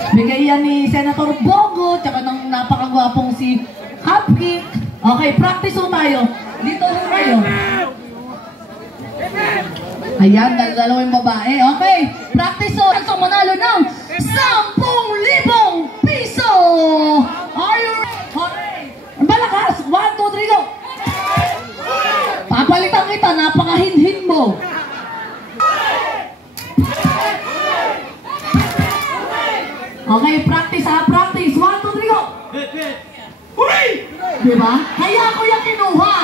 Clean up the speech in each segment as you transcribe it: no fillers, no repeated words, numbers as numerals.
Bigay yan ni Senator Bongo, tsaka ng napakagwapong si Hapkik. Okay, practice ho tayo. Dito ho kayo. Ayan, dalawang babae. Okay, practice ho. So, manalo ng 10,000 piso! Are you ready? Malakas! 1, 2, 3, go! Papalitan kita, napakahinhin mo. Okay, practice ha, practice. 1, 2, 3, go! Hooray! Diba? Kaya ko yung kinuha.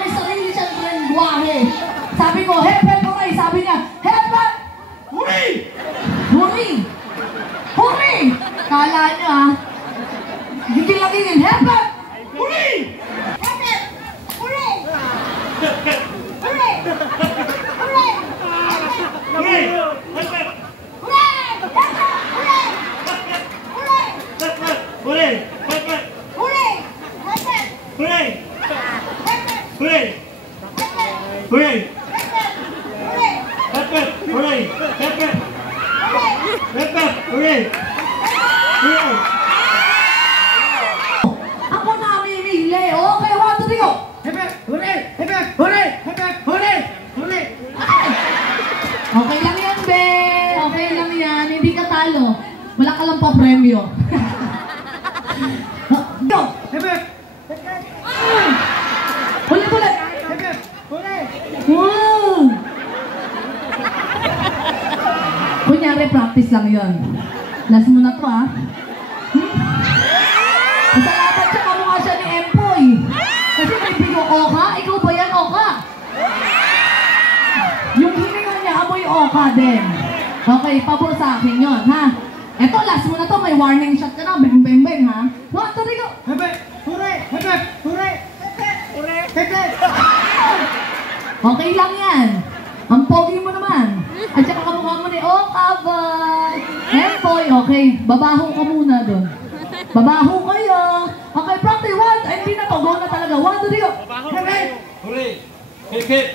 May sarili siyang lengguwahe. Sabi ko, hep, hep, hooray. Sabi niya, hep, hep! Hooray! Hooray! Hooray! Kala niyo ha. Gigil-gigil, hep, hep! Hooray! Hep, hep! Hooray! Hooray! Hooray! Hooray! Ako namimili. Okay, 1, 2, 3, go! Okay lang yan, be. Okay lang yan. Hindi ka talo. Wala ka lang pa premyo. Go! Ulit! Wow! Kunyari, practice lang yun. Last mo na to, ha? Masalamat siya, kamukha siya ni Empoy. Kasi may bigo, Oka? Ikaw ba yan, Oka? Yung hininga niya, amoy Oka din. Okay, pabor sa akin yun, ha? Eto, last mo na to, may warning shot ka na. Beng, beng, beng, ha? 1, 2, 3, go! Okay lang yan. Ang pogi mo naman. At saka kamukha mo ni Oka ba? Empoy, okay. Babaho ka muna doon. Babaho kayo. Okay, practice. 1. Ay, hindi na to. Go na talaga. 1, 2, 3, go. Hooray! Hip, hip!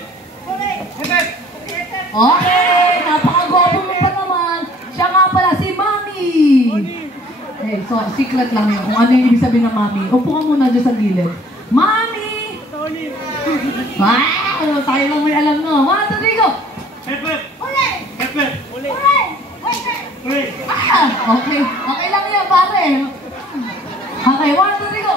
Okay, napakagwapo mo pa naman. Siya nga pala si Mami. Okay, so secret lang yun. Kung ano yung ibig sabihin ng Mami. Upo ka muna dyan sa gilid. Mami! Wow! Tayo lang may alam no. 1, 2, 3, go! Hooray! Okay. Okay lang yan, pare. Okay, 1, 2, 3, go!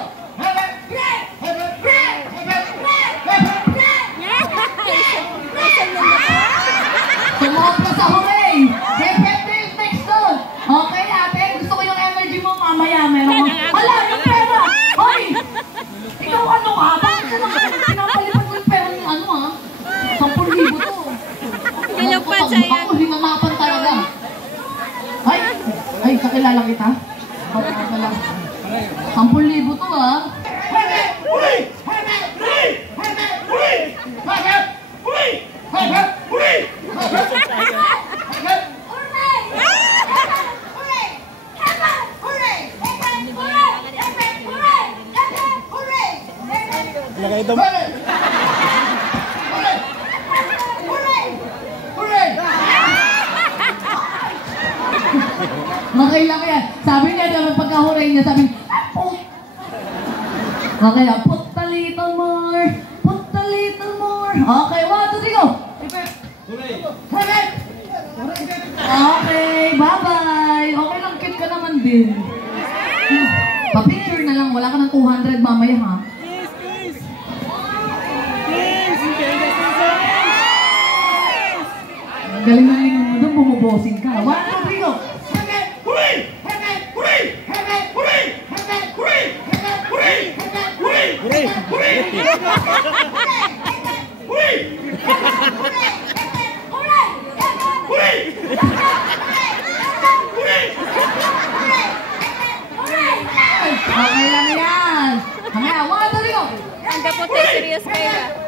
Sumuot ka sa hooray! Next doon! Okay, ate. Gusto ko yung energy mo mamaya. Meron mo. Hala, yung pera! Hoy! Ikaw ano ka? Bakit ka naman pinapalipat mo yung pera ng ano ha? 10,000 to. Galapan sa'yo. Ako, hinanapan talaga. Ay, kakilala kita? Kakilala lang. 10,000 to ha? Lagay daw. Okay lang yan. Sabi niya naman pagka-huray niya, sabi niya, okay, put a little more. Okay, 1, 2, 3, go! Okay, bye-bye. Okay lang, cute ka naman din. Pa-picture na lang, wala ka ng 200 mamaya ha. Galing mo doon, bumubosing ka. 1, 2, 3, go! Okay lang yan. Mamaya, 1, 2, 3, go! Ang dapat ay serious kayo.